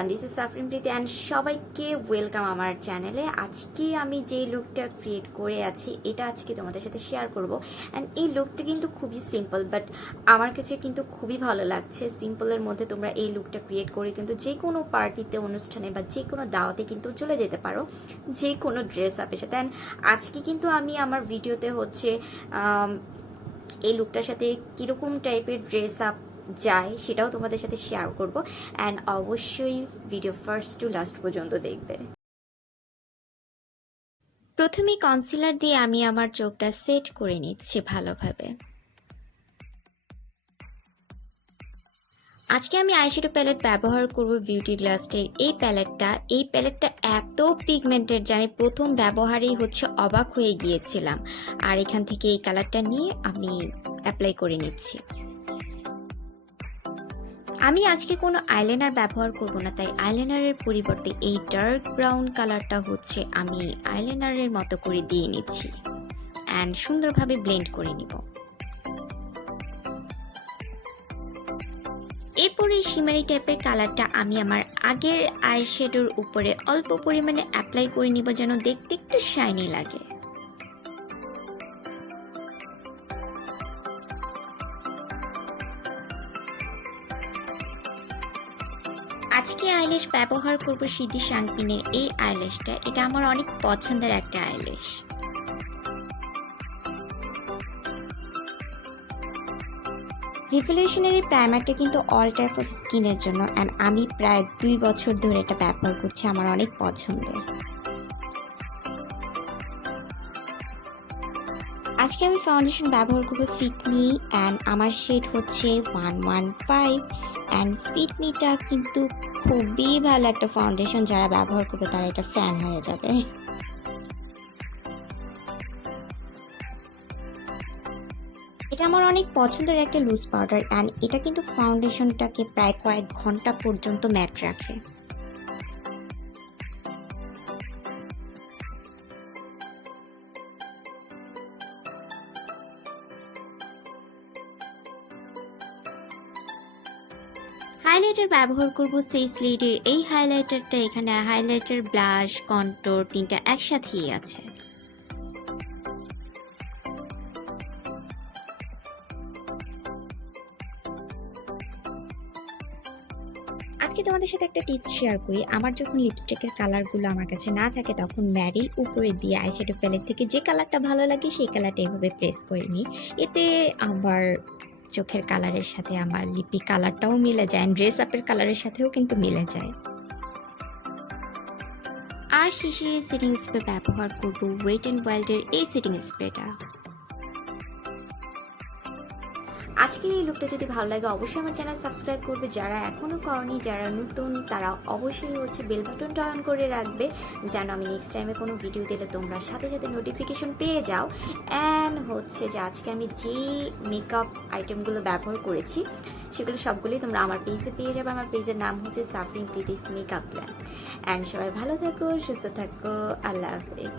Everyone, this is Safrin Preeti and সবাইকে welcome আমার চ্যানেলে। আজকে আমি যে লুকটা ক্রিয়েট করে আছি এটা আজকে তোমাদের সাথে শেয়ার করব। অ্যান্ড এই লুকটা কিন্তু খুবই সিম্পল, বাট আমার কাছে কিন্তু খুবই ভালো লাগছে। সিম্পলের মধ্যে তোমরা এই লুকটা ক্রিয়েট করে কিন্তু যে কোনো পার্টিতে, অনুষ্ঠানে বা যে কোনো দাওয়াতে কিন্তু চলে যেতে পারো যে কোনো ড্রেস আপের সাথে। অ্যান্ড আজকে কিন্তু আমি আমার ভিডিওতে হচ্ছে এই লুকটার সাথে কীরকম টাইপের ড্রেস আপ যায় সেটাও তোমাদের সাথে শেয়ার করব। অ্যান্ড অবশ্যই ভিডিও ফার্স্ট টু লাস্ট পর্যন্ত দেখবে। প্রথমে কনসিলার দিয়ে আমি আমার চোখটা সেট করে নিচ্ছি ভালোভাবে। আজকে আমি আইশ্যাডো প্যালেট ব্যবহার করব বিউটি গ্লাস্টের এই প্যালেটটা এত পিগমেন্টেড যে আমি প্রথম ব্যবহারেই হচ্ছে অবাক হয়ে গিয়েছিলাম। আর এখান থেকে এই কালারটা নিয়ে আমি অ্যাপ্লাই করে নিচ্ছি। আমি আজকে কোনো আইলাইনার ব্যবহার করব না, তাই আইলাইনারের পরিবর্তে এই ডার্ক ব্রাউন কালারটা হচ্ছে আমি আইলাইনারের মতো করে দিয়ে নিচ্ছি অ্যান্ড সুন্দরভাবে ব্লেন্ড করে নিব। এরপরে এই শিমারি টাইপের কালারটা আমি আমার আগের আইশ্যাডোর উপরে অল্প পরিমাণে অ্যাপ্লাই করে নিব যেন দেখতে একটু শাইনি লাগে। আজকে আইল্যাশ ব্যবহার করব সিদ্ধি শাংপিনের এই আইল্যাশটা। এটা আমার অনেক পছন্দের একটা আইল্যাশ। রিভলিউশনের এই প্রাইমারটা কিন্তু অল টাইপ অফ স্কিনের জন্য, অ্যান্ড আমি প্রায় 2 বছর ধরে এটা ব্যবহার করছি, আমার অনেক পছন্দের। আজকে আমি ফাউন্ডেশন ব্যবহার করব ফিটমি অ্যান্ড আমার শেড হচ্ছে 115 অ্যান্ড ফিটমিটা কিন্তু খুবই ভালো একটা ফাউন্ডেশন, যারা ব্যবহার করবে তারা এটা ফ্যান হয়ে যাবে। এটা আমার অনেক পছন্দের একটা লুজ পাউডার অ্যান্ড এটা কিন্তু ফাউন্ডেশনটাকে প্রায় কয়েক ঘন্টা পর্যন্ত ম্যাট রাখে। হাইলাইটার ব্যবহার করব সেইসলিডের এই হাইলাইটারটা। এখানে হাইলাইটার, ব্লাশ, কন্ট্যুর তিনটা একসাথেই আছে। আজকে তোমাদের সাথে একটা টিপস শেয়ার করি। আমার যখন লিপস্টিকের কালারগুলো আমার কাছে না থাকে তখন ম্যারিল উপরে দিয়ে আইশ্যাডো প্যালেট থেকে যে কালারটা ভালো লাগে সেই কালারটা এইভাবে প্রেস করে নিই। এতে আমার চোখের কালারের সাথে আমার লিপি কালারটাও মিলে যায়, ড্রেস আপের কালারের সাথেও কিন্তু মিলে যায়। আর শেষে সেটিং স্প্রে ব্যবহার করব ওয়েট অ্যান্ড ওয়াইল্ডের এই সেটিং স্প্রেটা। আজকের এই লুকটা যদি ভালো লাগে অবশ্যই আমার চ্যানেল সাবস্ক্রাইব করবে, যারা এখনও করনি, যারা নতুন তারা অবশ্যই হচ্ছে বেল বাটনটা অন করে রাখবে যেন আমি নেক্সট টাইমে কোনো ভিডিও দিলে তোমরা সাথে সাথে নোটিফিকেশন পেয়ে যাও। অ্যান্ড হচ্ছে যে আজকে আমি যেই মেকআপ আইটেমগুলো ব্যবহার করেছি সেগুলো সবগুলোই তোমরা আমার পেজে পেয়ে যাবে। আমার পেজের নাম হচ্ছে Safrin Preeti's makeup glam. And সবাই ভালো থাকো, সুস্থ থাকো, আল্লাহ হাফেজ।